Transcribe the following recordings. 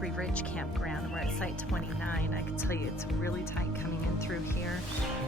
Hickory Ridge Campground, and we're at site 29. I can tell you it's really tight coming in through here.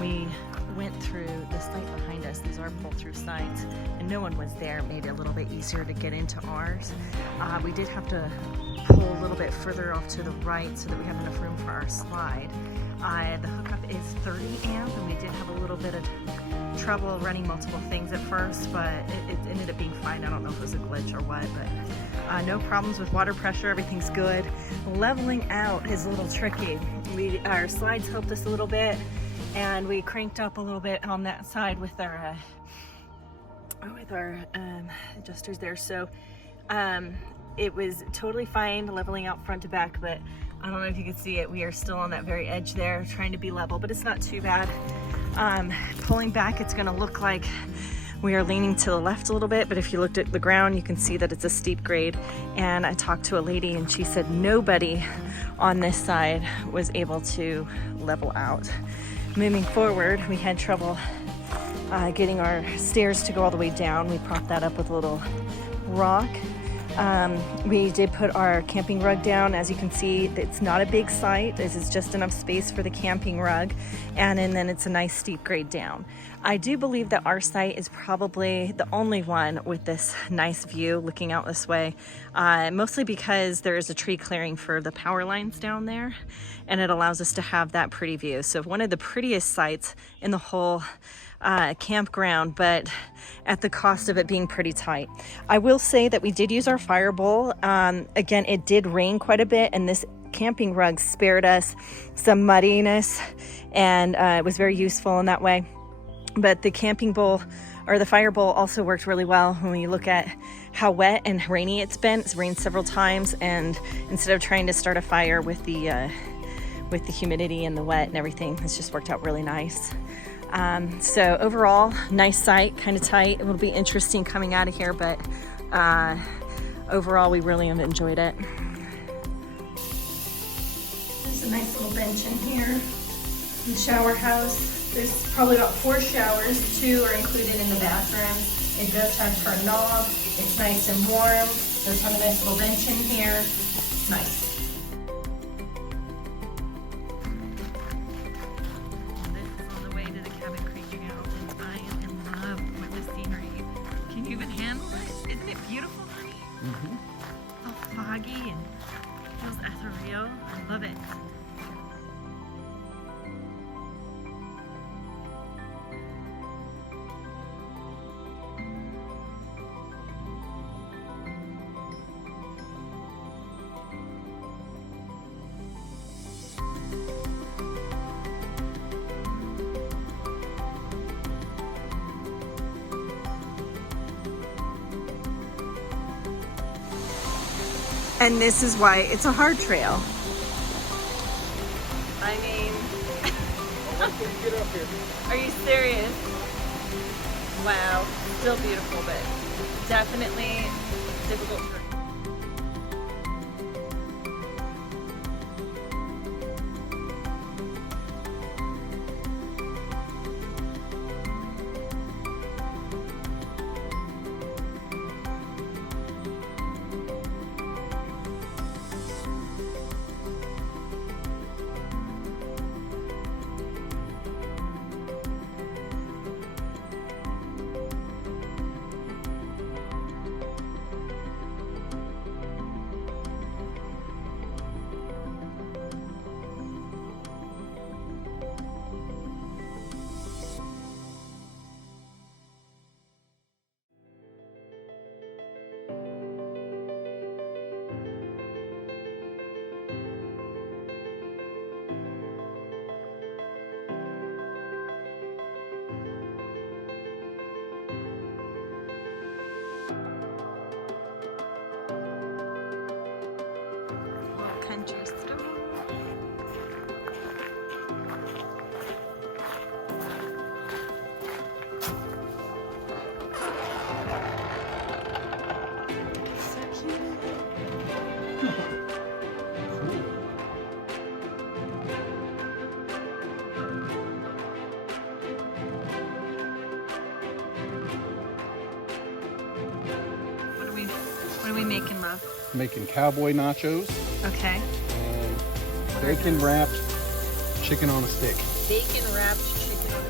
We went through the site behind us. These are pull-through sites, and no one was there. It made it a little bit easier to get into ours. We did have to pull a little bit further off to the right so that we have enough room for our slide. The hookup is 30 amp, and we did have a little bit of trouble running multiple things at first, but it ended up being fine. I don't know if it was a glitch or what, but no problems with water pressure. Everything's good. Leveling out is a little tricky. Our slides helped us a little bit, and we cranked up a little bit on that side with our adjusters there. So it was totally fine leveling out front to back, but I don't know if you can see it. We are still on that very edge there, trying to be level, but it's not too bad. Pulling back, it's gonna look like we are leaning to the left a little bit, but if you looked at the ground, you can see that it's a steep grade. And I talked to a lady and she said nobody on this side was able to level out. Moving forward, we had trouble getting our stairs to go all the way down. We propped that up with a little rock. We did put our camping rug down. As you can see, it's not a big site. This is just enough space for the camping rug, and then it's a nice steep grade down. I do believe that our site is probably the only one with this nice view looking out this way, mostly because there is a tree clearing for the power lines down there, and it allows us to have that pretty view. So one of the prettiest sites in the whole campground, but at the cost of it being pretty tight. I will say that we did use our fire bowl. Again, it did rain quite a bit, and this camping rug spared us some muddiness, and it was very useful in that way. But the camping bowl, or the fire bowl, also worked really well when you look at how wet and rainy it's been. It's rained several times, and instead of trying to start a fire with the humidity and the wet and everything, it's just worked out really nice. So overall, nice site, kind of tight. It will be interesting coming out of here, but overall, we really have enjoyed it. There's a nice little bench in here. The shower house. There's probably about 4 showers. 2 are included in the bathroom. It does have turn knob. It's nice and warm. There's a nice little bench in here. Nice. So foggy and feels ethereal. I love it. And this is why it's a hard trail. I mean, Get up here. are you serious? Wow, still beautiful, but definitely difficult terrain. Country store. So cute. What are we making, love? Making cowboy nachos. Okay. And bacon wrapped chicken on a stick. Bacon wrapped chicken on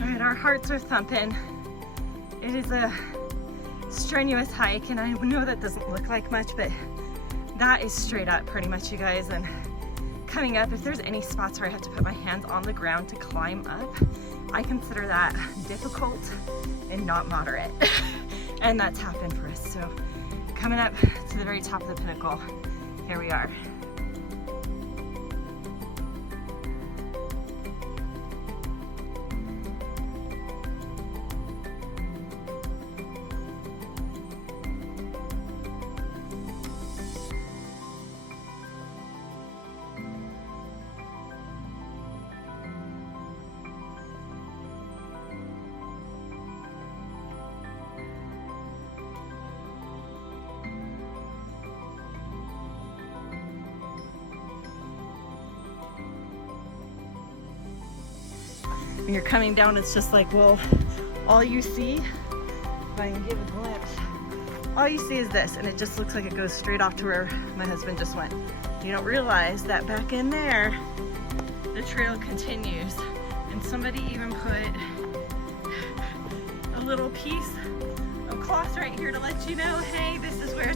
All right, our hearts are thumping. It is a strenuous hike, and I know that doesn't look like much, but that is straight up pretty much, you guys. And coming up, if there's any spots where I have to put my hands on the ground to climb up, I consider that difficult and not moderate. And that's happened for us. So coming up to the very top of the pinnacle, here we are. When you're coming down, it's just like, well, all you see, if I can give a glimpse, all you see is this, and it just looks like it goes straight off to where my husband just went. You don't realize that back in there, the trail continues, and somebody even put a little piece of cloth right here to let you know, hey, this is where